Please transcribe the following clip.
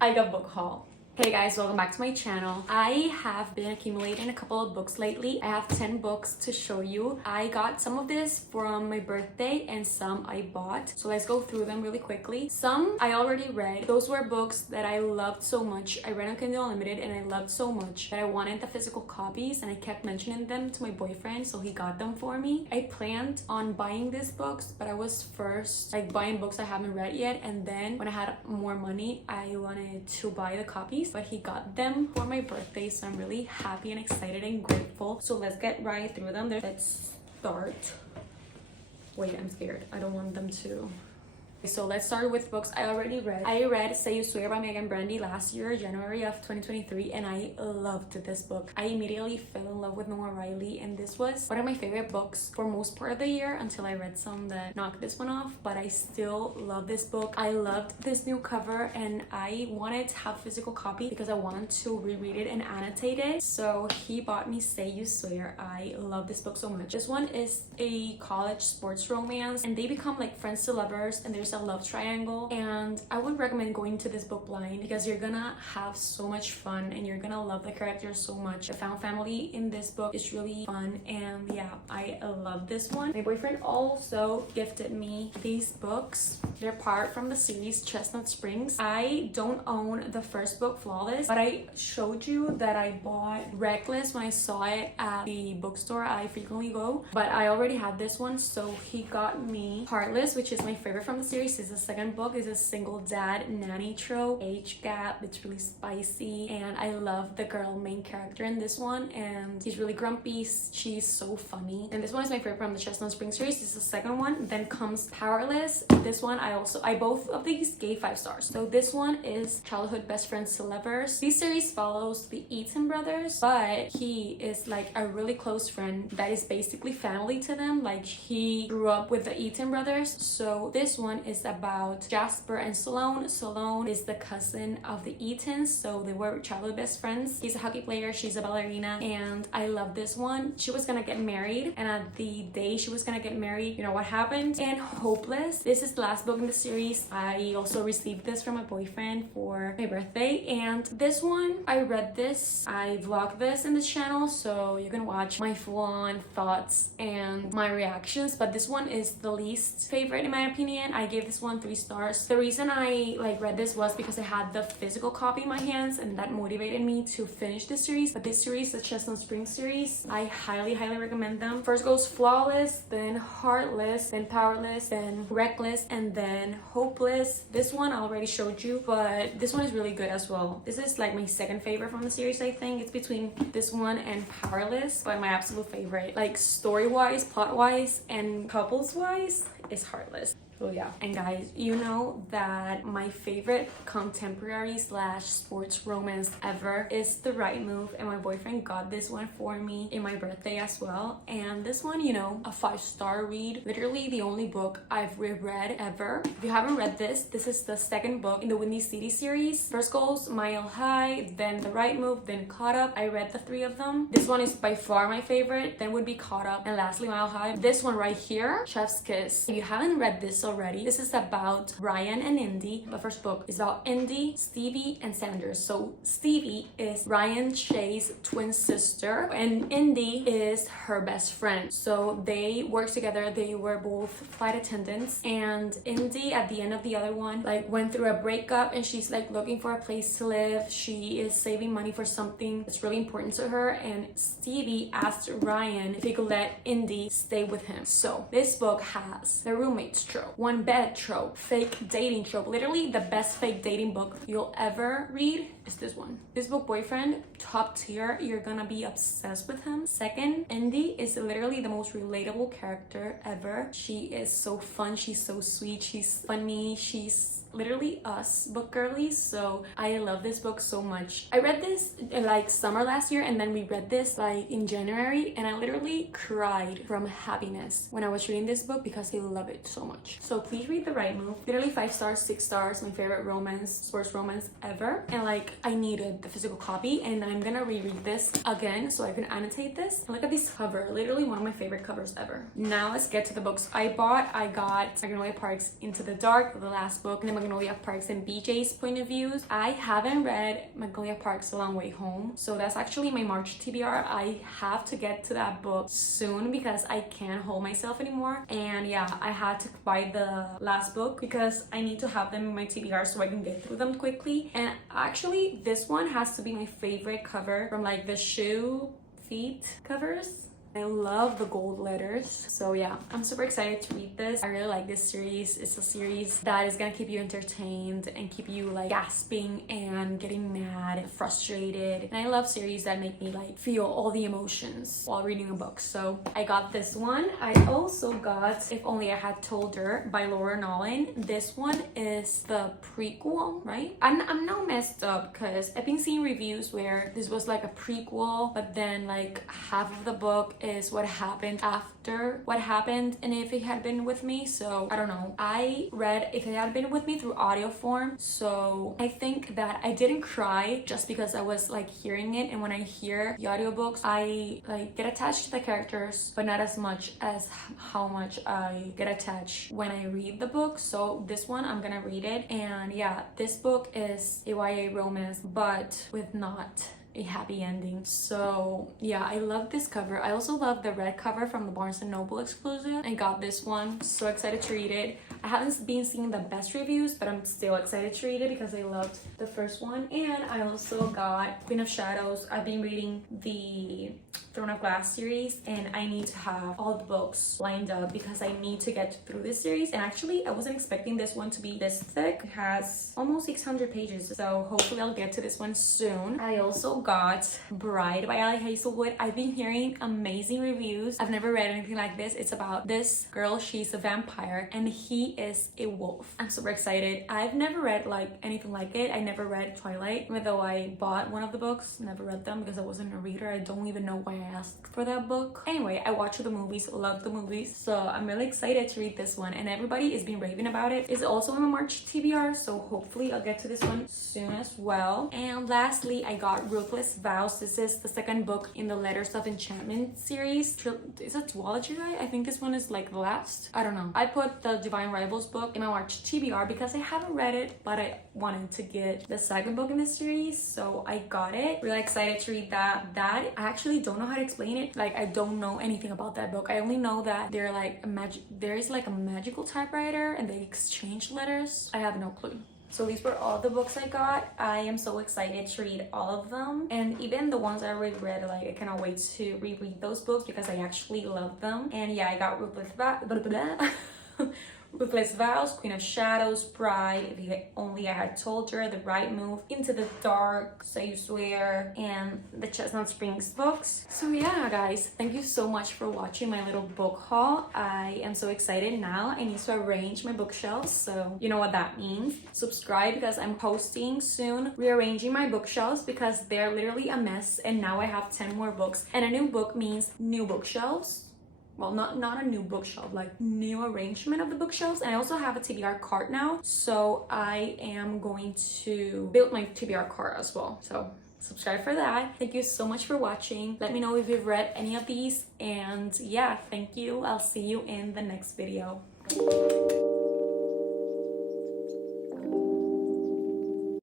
I got book haul. Hey guys, welcome back to my channel. I have been accumulating a couple of books lately. I have 10 books to show you. I got some of this from my birthday and some I bought. So let's go through them really quickly. Some I already read. Those were books that I loved so much. I read on Kindle Unlimited and I loved so much that I wanted the physical copies and I kept mentioning them to my boyfriend, so he got them for me. I planned on buying these books, but I was first like buying books I haven't read yet, and then when I had more money, I wanted to buy the copies, but he got them for my birthday, so I'm really happy and excited and grateful. So let's get right through them. Let's start. Wait, I'm scared. I don't want them to. So let's start with books I already read. I read Say You Swear by Megan Brandy last year, January of 2023, and I loved this book. I immediately fell in love with Noah Riley, and this was one of my favorite books for most part of the year until I read some that knocked this one off, but I still love this book. I loved this new cover and I wanted to have a physical copy because I wanted to reread it and annotate it. So he bought me Say You Swear. I love this book so much. This one is a college sports romance and they become like friends to lovers, and there's a love triangle, and I would recommend going to this book blind because you're gonna have so much fun and you're gonna love the characters so much. The found family in this book is really fun, and yeah, I love this one. My boyfriend also gifted me these books. They're part from the series Chestnut Springs. I don't own the first book, Flawless, but I showed you that I bought Reckless when I saw it at the bookstore I frequently go, but I already had this one, so he got me Heartless, which is my favorite from the series. It's the second book. It's a single dad nanny trope, age gap. It's really spicy, and I love the girl main character in this one, and he's really grumpy. She's so funny, and this one is my favorite from the Chestnut Springs series. This is the second one. Then comes Powerless. This one I both of these gave 5 stars. So this one is childhood best friends to lovers. This series follows the Eaton brothers, but he is like a really close friend that is basically family to them. Like he grew up with the Eaton brothers. So this one is about Jasper and Sloane. Sloane is the cousin of the Eatons, so they were childhood best friends. He's a hockey player, she's a ballerina, and I love this one. She was gonna get married, and at the day she was gonna get married, you know what happened? And Hopeless. This is the last book in the series. I also received this from my boyfriend for my birthday, and this one, I read this. I vlogged this in this channel, so you can watch my full-on thoughts and my reactions, but this one is the least favorite in my opinion. I gave this one 3 stars. The reason I read this was because I had the physical copy in my hands, and that motivated me to finish this series. But this series, the Chestnut Springs series, I highly recommend them. First goes Flawless, then Heartless, then Powerless, then Reckless, and then Hopeless. This one I already showed you, but this one is really good as well. This is like my second favorite from the series. I think it's between this one and Powerless, but my absolute favorite, like story-wise, plot-wise, and couples-wise, is Heartless. Oh yeah. And guys, you know that my favorite contemporary / sports romance ever is The Right Move, and my boyfriend got this one for me in my birthday as well. And this one, you know, a 5-star read. Literally the only book I've reread ever. If you haven't read this, this is the second book in the Windy City series. First goes Mile High, then The Right Move, then Caught Up. I read the 3 of them. This one is by far my favorite, then would be Caught Up, and lastly Mile High. This one right here, Chef's Kiss. If you haven't read this already, this is about Ryan and Indy. The first book is about Indy, Stevie, and Sanders. So Stevie is Ryan Shay's twin sister, and Indy is her best friend. So they work together. They were both flight attendants, and Indy at the end of the other one went through a breakup, and she's looking for a place to live. She is saving money for something that's really important to her, and Stevie asked Ryan if he could let Indy stay with him. So this book has the roommates trope, one bed trope, fake dating trope. Literally the best fake dating book you'll ever read is this one. This book, Boyfriend, top tier. You're gonna be obsessed with him. Second, Indy is literally the most relatable character ever. She is so fun, she's so sweet, she's funny, she's literally us book girlies. So I love this book so much. I read this in summer last year, and then we read this in January, and I literally cried from happiness when I was reading this book because I love it so much. So please read The Right Move. Literally 5 stars, 6 stars, my favorite sports romance ever. And I needed the physical copy, and I'm gonna reread this again so I can annotate this. And look at this cover, literally one of my favorite covers ever. Now let's get to the books I bought. I got Magnolia Park's Into the Dark, the last book, and then Magnolia Parks and BJ's point of views. I haven't read Magnolia Parks A Long Way Home, so that's actually my March TBR. I have to get to that book soon because I can't hold myself anymore. And yeah, I had to buy the last book because I need to have them in my TBR so I can get through them quickly. And actually this one has to be my favorite cover from like the shoe feet covers. I love the gold letters. So yeah, I'm super excited to read this. I really like this series. It's a series that is gonna keep you entertained and keep you like gasping and getting mad and frustrated. And I love series that make me like feel all the emotions while reading a book. So I got this one. I also got If Only I Had Told Her by Laura Nolan. This one is the prequel, right? I'm now messed up because I've been seeing reviews where this was like a prequel, but then like half of the book is what happened after what happened and If It Had Been With Me. So I don't know, I read If It Had Been With Me through audio form, so I think that I didn't cry just because I was like hearing it, and when I hear the audiobooks I like get attached to the characters, but not as much as how much I get attached when I read the book. So this one I'm gonna read it, and yeah, this book is a YA romance but with not a happy ending. So yeah, I love this cover. I also love the red cover from the Barnes & Noble exclusive. I got this one, so excited to read it. I haven't been seeing the best reviews, but I'm still excited to read it because I loved the first one. And I also got Queen of Shadows. I've been reading the Throne of Glass series and I need to have all the books lined up because I need to get through this series. And actually I wasn't expecting this one to be this thick. It has almost 600 pages, so hopefully I'll get to this one soon. I also got Bride by Ali Hazelwood. I've been hearing amazing reviews. I've never read anything like this. It's about this girl, she's a vampire and he is a wolf. I'm super excited. I've never read like anything like it. I never read Twilight, even though I bought one of the books. Never read them because I wasn't a reader. I don't even know why I asked for that book. Anyway, I watched the movies, love the movies, so I'm really excited to read this one, and everybody is been raving about it. It's also in my March TBR, so hopefully I'll get to this one soon as well. And lastly, I got Ruthless Vows. This is the second book in the Letters of Enchantment series. Is it duology, right? I think this one is like the last. I don't know. I put the Divine Rivals book in my March TBR because I haven't read it, but I wanted to get the second book in the series, so I got it. Really excited to read that. I actually don't know how to explain it. Like, I don't know anything about that book. I only know that they're like there is like a magical typewriter and they exchange letters. I have no clue. So these were all the books I got. I am so excited to read all of them, and even the ones I already read, like I cannot wait to reread those books because I actually love them. And yeah, I got Ruthless Vows, Queen of Shadows, Bride, If Only I Had Told Her, The Right Move, Into the Dark, So You Swear, and the Chestnut Springs books. So yeah, guys, thank you so much for watching my little book haul. I am so excited now. I need to arrange my bookshelves, so you know what that means. Subscribe because I'm posting soon, rearranging my bookshelves because they're literally a mess, and now I have 10 more books, and a new book means new bookshelves. Well, not a new bookshelf, like new arrangement of the bookshelves. And I also have a TBR cart now, so I am going to build my TBR cart as well. So subscribe for that. Thank you so much for watching. Let me know if you've read any of these, and yeah, thank you. I'll see you in the next video.